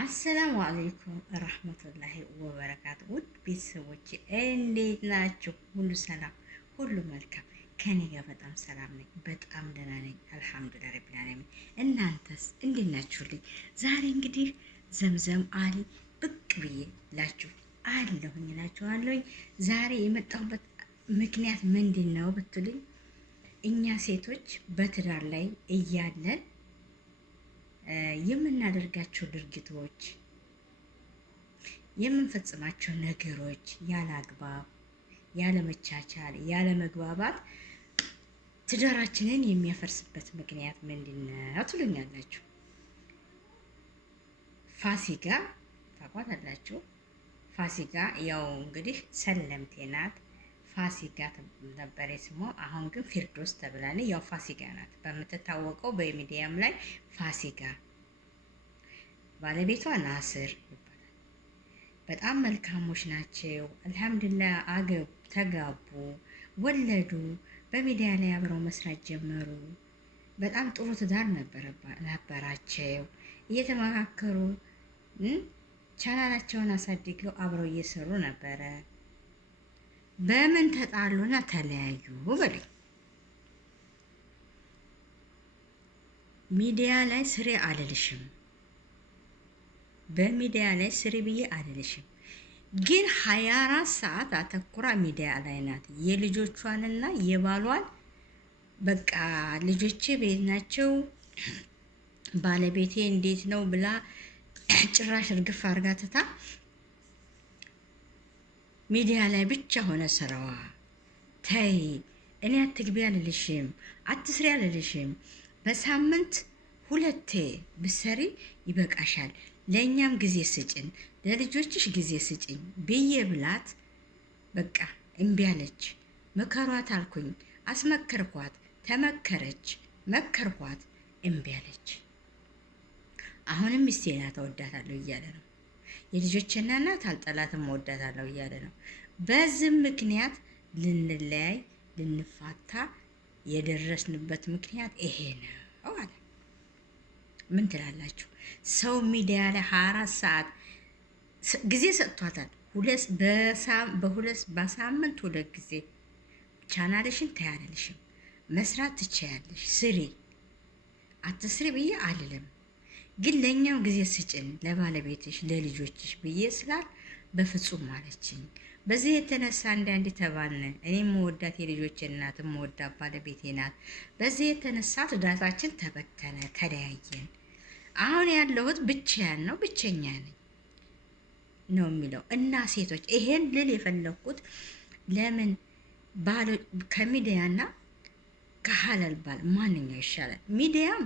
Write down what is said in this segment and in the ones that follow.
አሰላሙ አለይኩም ረህመቱላሂ ወበረካቱ። ውድ ቤተሰቦች እንዴት ናችሁ? ሁሉ ሰላም፣ ሁሉ መልካም። ከኔ ጋር በጣም ሰላም ነኝ፣ በጣም ደህና ነኝ። አልሐምዱሊላህ ረቢል ዓለሚን። እናንተስ እንዴት ናችሁልኝ? ዛሬ እንግዲህ ዘምዘም አሊ ብቅ ብዬ ላችሁ አለሁኝ እላችኋለሁኝ። ዛሬ የመጣሁበት ምክንያት ምንድን ነው ብትሉኝ፣ እኛ ሴቶች በትዳር ላይ እያለን የምናደርጋቸው ድርጊቶች፣ የምንፈጽማቸው ነገሮች ያለ አግባብ፣ ያለ መቻቻል፣ ያለ መግባባት ትዳራችንን የሚያፈርስበት ምክንያት ምንድነው ትሉኛላችሁ። ፋሲካ ታውቋታላችሁ። ፋሲካ ያው እንግዲህ ሰለምቴ ናት። ፋሲካ ነበር ስሟ። አሁን ግን ፊርዶስ ተብላለች። ያው ፋሲካ ናት በምትታወቀው በሚዲያም ላይ ፋሲካ። ባለቤቷ ናስር ይባላል። በጣም መልካሞች ናቸው። አልሐምዱሊላህ አገቡ፣ ተጋቡ፣ ወለዱ። በሚዲያ ላይ አብረው መስራት ጀመሩ። በጣም ጥሩ ትዳር ነበራቸው። እየተመካከሩ ቻናላቸውን አሳድገው አብረው እየሰሩ ነበረ። በምን ተጣሉና ተለያዩ በሉኝ። ሚዲያ ላይ ስሪ አልልሽም፣ በሚዲያ ላይ ስሪ ብዬ አልልሽም፣ ግን 24 ሰዓት አተኩራ ሚዲያ ላይ ናት። የልጆቿንና የባሏን በቃ ልጆቼ ቤት ናቸው፣ ባለቤቴ እንዴት ነው ብላ ጭራሽ እርግፍ አርጋ ትታ ሚዲያ ላይ ብቻ ሆነ ስራዋ። ተይ እኔ አትግቢ አልልሽም፣ አትስሪ አልልሽም፣ በሳምንት 2 ብሰሪ ይበቃሻል፣ ለእኛም ጊዜ ስጭን፣ ለልጆችሽ ጊዜ ስጭኝ ብዬ ብላት በቃ እምቢ አለች። ምከሯት አልኩኝ፣ አስመከርኳት፣ ተመከረች፣ መከርኳት፣ እምቢ አለች። አሁንም ሚስቴ ናት እወዳታለሁ እያለ ነው። የልጆችና እናት አልጠላትም እወዳታለሁ እያለ ነው። በዚህ ምክንያት ልንለያይ ልንፋታ የደረስንበት ምክንያት ይሄ ነው አለ። ምን ትላላችሁ? ሰው ሚዲያ ላይ 24 ሰዓት ጊዜ ሰጥቷታል። በሳምንት 2 ጊዜ ቻናልሽን ታያለሽም፣ መስራት ትችያለሽ፣ ስሪ፣ አትስሪ ብዬ አልልም፣ ግን ለእኛም ጊዜ ስጭን፣ ለባለቤትሽ ለልጆችሽ ብዬ ስላል በፍጹም አለችኝ። በዚህ የተነሳ አንዳንድ ተባልን። እኔም መወዳት የልጆች እናት መወዳት ባለቤቴ ናት። በዚህ የተነሳ ትዳራችን ተበተነ፣ ተለያየን። አሁን ያለሁት ብቻዬን ነው፣ ብቸኛ ነኝ ነው የሚለው። እና ሴቶች ይሄን ልል የፈለኩት ለምን ከሚዲያና ከሀለል ባል ማንኛው ይሻላል? ሚዲያም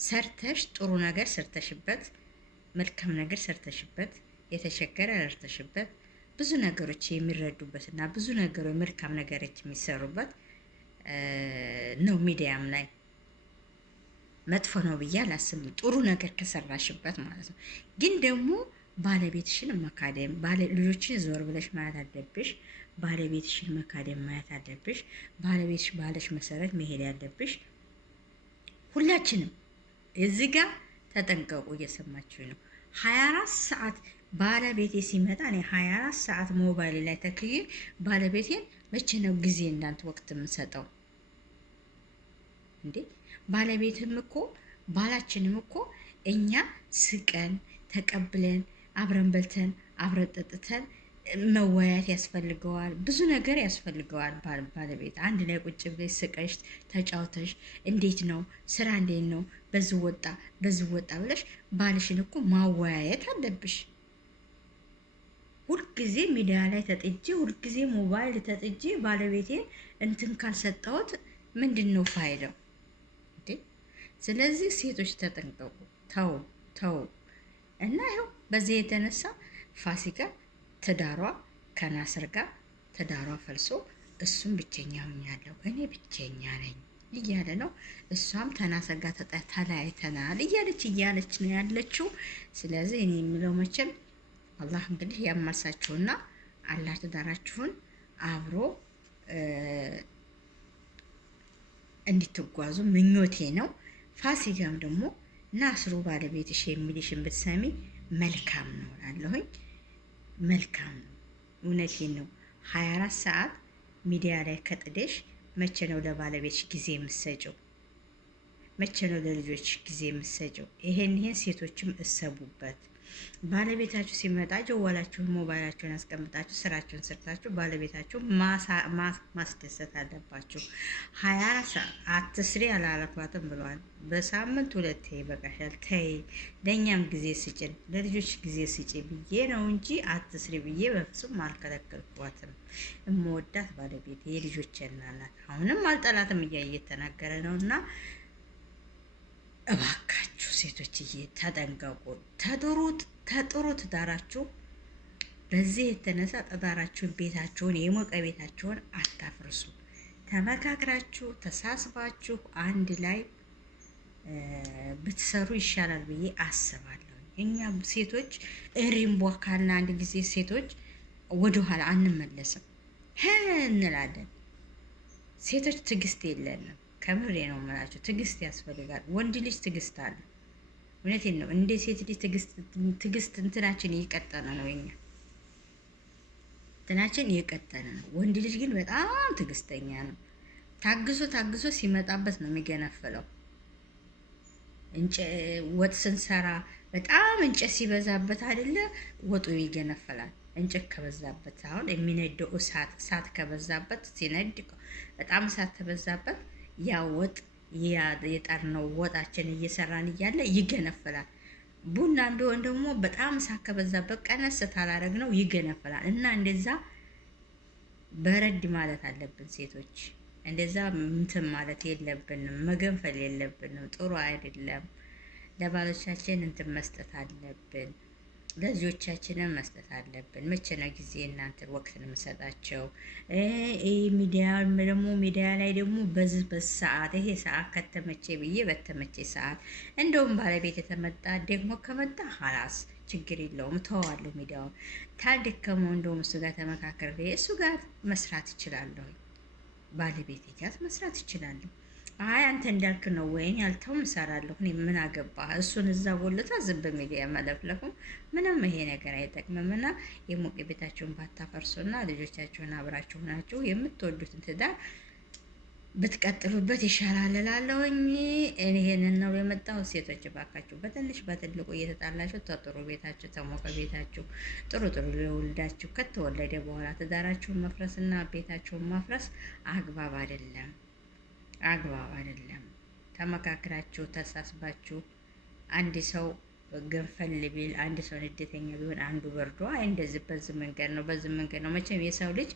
ሰርተሽ ጥሩ ነገር ሰርተሽበት፣ መልካም ነገር ሰርተሽበት፣ የተቸገረ ረድተሽበት፣ ብዙ ነገሮች የሚረዱበት እና ብዙ ነገሮች መልካም ነገሮች የሚሰሩበት ነው። ሚዲያም ላይ መጥፎ ነው ብዬ አላስብም፣ ጥሩ ነገር ከሰራሽበት ማለት ነው። ግን ደግሞ ባለቤትሽን መካደም፣ ልጆችን ዞር ብለሽ ማየት አለብሽ። ባለቤትሽን መካደም ማየት አለብሽ። ባለቤትሽ ባለሽ መሰረት መሄድ ያለብሽ። ሁላችንም እዚህ ጋር ተጠንቀቁ። እየሰማችሁ ነው። 24 ሰዓት ባለቤቴ ሲመጣ እኔ 24 ሰዓት ሞባይል ላይ ተክዬ ባለቤቴን መቼ ነው ጊዜ እንዳንተ ወቅት የምንሰጠው እንዴ? ባለቤትም እኮ ባላችንም እኮ እኛ ስቀን ተቀብለን አብረን በልተን አብረን ጠጥተን መወያየት ያስፈልገዋል። ብዙ ነገር ያስፈልገዋል። ባለቤት አንድ ላይ ቁጭ ብለሽ ስቀሽ ተጫውተሽ እንዴት ነው ስራ እንዴት ነው በዚህ ወጣ ብለሽ ባልሽን እኮ ማወያየት አለብሽ። ሁልጊዜ ሚዲያ ላይ ተጥጄ ሁልጊዜ ሞባይል ተጥጄ ባለቤቴን እንትን ካልሰጠሁት ምንድን ነው ፋይዳው እንዴ? ስለዚህ ሴቶች ተጠንቀቁ። ተው እና ይኸው በዚህ የተነሳ ፋሲካ ትዳሯ ከናስር ጋር ትዳሯ ፈልሶ እሱም ብቸኛ ሆኛለሁ እኔ ብቸኛ ነኝ እያለ ነው። እሷም ተናስር ጋር ተለያይተናል እያለች ነው ያለችው። ስለዚህ እኔ የሚለው መቼም አላህ እንግዲህ ያማልሳችሁና አላህ ትዳራችሁን አብሮ እንድትጓዙ ምኞቴ ነው። ፋሲካም ደግሞ ናስሩ ባለቤትሽ የሚልሽን ብትሰሚ መልካም ነው እላለሁኝ። መልካም ነው፣ እውነቴን ነው። 24 ሰዓት ሚዲያ ላይ ከጥደሽ መቼ ነው ለባለቤትሽ ጊዜ የምትሰጪው? መቼ ነው ለልጆች ጊዜ የምትሰጪው? ይሄን ሴቶችም እሰቡበት። ባለቤታችሁ ሲመጣ ጀዋላችሁን ሞባይላችሁን አስቀምጣችሁ ስራችሁን ሰርታችሁ ባለቤታችሁ ማስደሰት አለባችሁ። 24 ሰዓት አትስሪ አላለኳትም ብሏል። በሳምንት 2 ይበቃሻል። ተይ ለእኛም ጊዜ ስጭን፣ ለልጆች ጊዜ ስጪ ብዬ ነው እንጂ አትስሪ ብዬ በፍጹም አልከለከልኳትም። እመወዳት ባለቤት የልጆች እናት፣ አሁንም አልጠላትም እያየ እየተናገረ ነው። እና እባካችሁ ሴቶችዬ ተጠንቀቁ። ተጥሩ ትዳራችሁ። በዚህ የተነሳ ትዳራችሁን፣ ቤታችሁን፣ የሞቀ ቤታችሁን አታፍርሱ። ተመካክራችሁ ተሳስባችሁ አንድ ላይ ብትሰሩ ይሻላል ብዬ አስባለሁ። እኛ ሴቶች እሪምቧካልና አንድ ጊዜ ሴቶች ወደኋላ አንመለስም እንላለን። ሴቶች ትዕግስት የለንም። ከምሬ ነው የምላቸው። ትዕግስት ያስፈልጋል። ወንድ ልጅ ትዕግስት አለ። እውነቴን ነው። እንደ ሴት ልጅ ትዕግስት እንትናችን እየቀጠነ ነው። የኛ እንትናችን እየቀጠነ ነው። ወንድ ልጅ ግን በጣም ትዕግስተኛ ነው። ታግሶ ሲመጣበት ነው የሚገነፍለው። ወጥ ስንሰራ በጣም እንጨት ሲበዛበት አይደለ ወጡ ይገነፈላል። እንጨት ከበዛበት አሁን የሚነደው እሳት ከበዛበት ሲነድ በጣም እሳት ከበዛበት ያ ወጥ የጠርነው ወጣችን እየሰራን እያለ ይገነፈላል። ቡና ቢሆን ደግሞ በጣም እሳት ከበዛበት ቀነስ ታላረግ ነው ይገነፈላል። እና እንደዛ በረድ ማለት አለብን ሴቶች። እንደዛ እንትን ማለት የለብንም፣ መገንፈል የለብንም። ጥሩ አይደለም። ለባሎቻችን እንትን መስጠት አለብን፣ ለልጆቻችንን መስጠት አለብን። መቼ ነው ጊዜ እናንተን ወቅትን የምሰጣቸው? ሚዲያ ላይ ደግሞ በዚህ ሰዓት ይሄ ሰዓት ከተመቼ ብዬ በተመቼ ሰዓት እንደውም ባለቤት የተመጣ ደግሞ ከመጣ ሀላስ ችግር የለውም ተዋለሁ። ሚዲያውን ታልደከመው እንደውም እሱ ጋር ተመካከር እሱ ጋር መስራት ይችላለሁ። ባለቤቴ ጋር መስራት ይችላለሁ። አይ አንተ እንዳልክ ነው ወይኔ ያልተውም እሰራለሁ። እኔ ምን አገባህ? እሱን እዛ ጎልታ ዝም በሚዲያ መለፍለፉ ምንም ይሄ ነገር አይጠቅምምና የሞቀ ቤታችሁን ባታፈርሱና ልጆቻችሁን አብራችሁ ናችሁ የምትወዱትን ትዳር ብትቀጥሉበት ይሻላል እላለሁኝ። ይሄንን ነው የመጣው። ሴቶች ባካችሁ በትንሽ በትልቁ እየተጣላችሁ ተጥሩ ቤታችሁ ተሞቀ ቤታችሁ ጥሩ ለወልዳችሁ ከተወለደ በኋላ ትዳራችሁን መፍረስና ቤታችሁን ማፍረስ አግባብ አይደለም። ተመካክራችሁ ተሳስባችሁ አንድ ሰው ገንፈል ቢል አንድ ሰው ንዴተኛ ቢሆን አንዱ በርዶ አይ እንደዚህ በዚህ መንገድ ነው መቼም የሰው ልጅ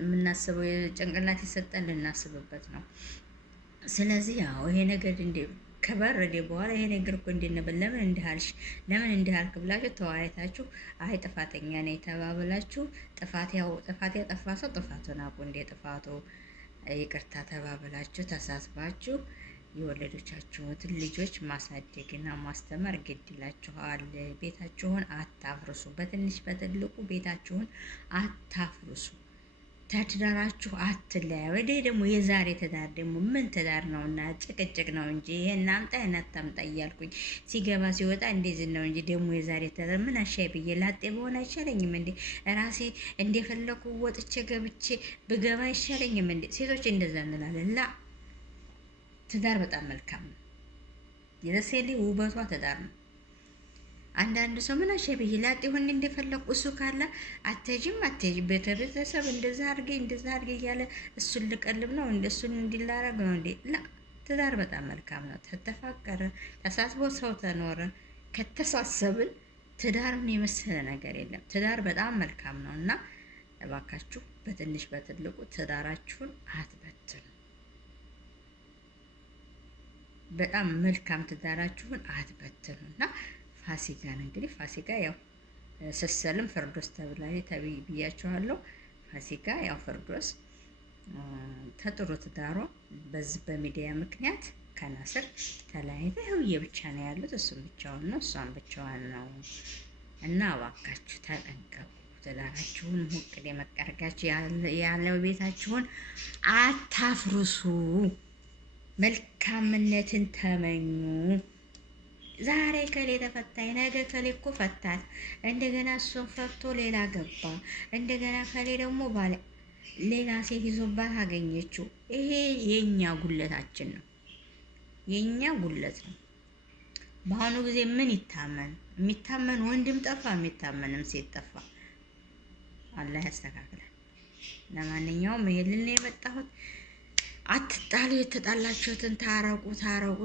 የምናስበው ጭንቅላት ይሰጠን ልናስብበት ነው። ስለዚህ ያው ይሄ ነገር ከበረደ በኋላ ይሄ ነገር እኮ እንድንብል ለምን እንዲህ አልክ ብላችሁ ተወያይታችሁ አይ ጥፋተኛ ነኝ ተባብላችሁ ጥፋት ያጠፋ ሰው ጥፋቱን አቁ እንደ ጥፋቱ ይቅርታ ተባብላችሁ ተሳስባችሁ የወለዶቻችሁትን ልጆች ማሳደግና ማስተማር ግድ ይላችኋል። ቤታችሁን አታፍርሱ። በትንሽ በትልቁ ቤታችሁን አታፍርሱ። ትዳራችሁ አትለያዩ። ወደ ደግሞ የዛሬ ትዳር ደግሞ ምን ትዳር ነውና ጭቅጭቅ ነው እንጂ ይሄን አምጣ ይሄን አታምጣ እያልኩኝ ሲገባ ሲወጣ እንደዚህ ነው እንጂ ደግሞ የዛሬ ትዳር ምን አሻይ ብዬ ላጤ በሆነ አይሻለኝም እንዴ? ራሴ እንደፈለኩ ወጥቼ ገብቼ ብገባ አይሻለኝም እንዴ? ሴቶች እንደዛ እንላለን። ላ ትዳር በጣም መልካም ነው። የሴት ልጅ ውበቷ ትዳር ነው። አንዳንድ ሰው ምን አሸብህ ላጥ ይሁን እንደፈለኩ እሱ ካለ አትሄጂም ቤተሰብ እንደዛ አድርጌ እያለ እሱን ልቀልብ ነው እሱን እንዲላረግ ነው እንዴ? ላ ትዳር በጣም መልካም ነው። ተተፋቀረ ተሳስቦ ሰው ተኖረ ከተሳሰብን ትዳርን የመሰለ ነገር የለም። ትዳር በጣም መልካም ነው እና እባካችሁ በትንሽ በትልቁ ትዳራችሁን አትበትኑ። በጣም መልካም ትዳራችሁን አትበትኑ እና ፋሲካን እንግዲህ ፋሲካ ያው ስሰልም ፍርዶስ ብያችኋለሁ። ፋሲካ ያው ፍርዶስ ተጥሩ ትዳሯ በዚህ በሚዲያ ምክንያት ከናስር ተለያይተው ይኸው የብቻ ነው ያሉት። እሱም ብቻውን ነው እሷም ብቻዋን ነው እና እባካችሁ ተጠንቀቁ። ትዳራችሁን ሞቅ ደመቅ አድርጋችሁ ያለው ቤታችሁን አታፍርሱ። መልካምነትን ተመኙ። ዛሬ ከሌ ተፈታኝ፣ ነገ ከሌ እኮ ፈታት፣ እንደገና እሱን ፈቶ ሌላ ገባ፣ እንደገና ከሌ ደግሞ ባለ ሌላ ሴት ይዞባት አገኘችው። ይሄ የኛ ጉለታችን ነው፣ የኛ ጉለት ነው። በአሁኑ ጊዜ ምን ይታመን? የሚታመን ወንድም ጠፋ፣ የሚታመንም ሴት ጠፋ። አላህ ያስተካክላል። ለማንኛውም ይሄንን የመጣሁት አትጣሉ፣ የተጣላችሁትን ታረቁ፣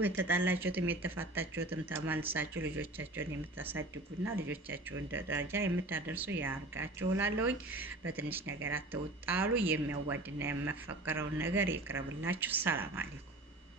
የተጣላችሁትም የተፋታችሁትም ተማልሳችሁ ልጆቻችሁን የምታሳድጉና ልጆቻችሁን ደረጃ የምታደርሱ ያርጋችሁ እላለሁኝ። በትንሽ ነገር አትውጣሉ። የሚያዋድና የሚያፈቅረውን ነገር ይቅረብላችሁ። ሰላም አለይኩም።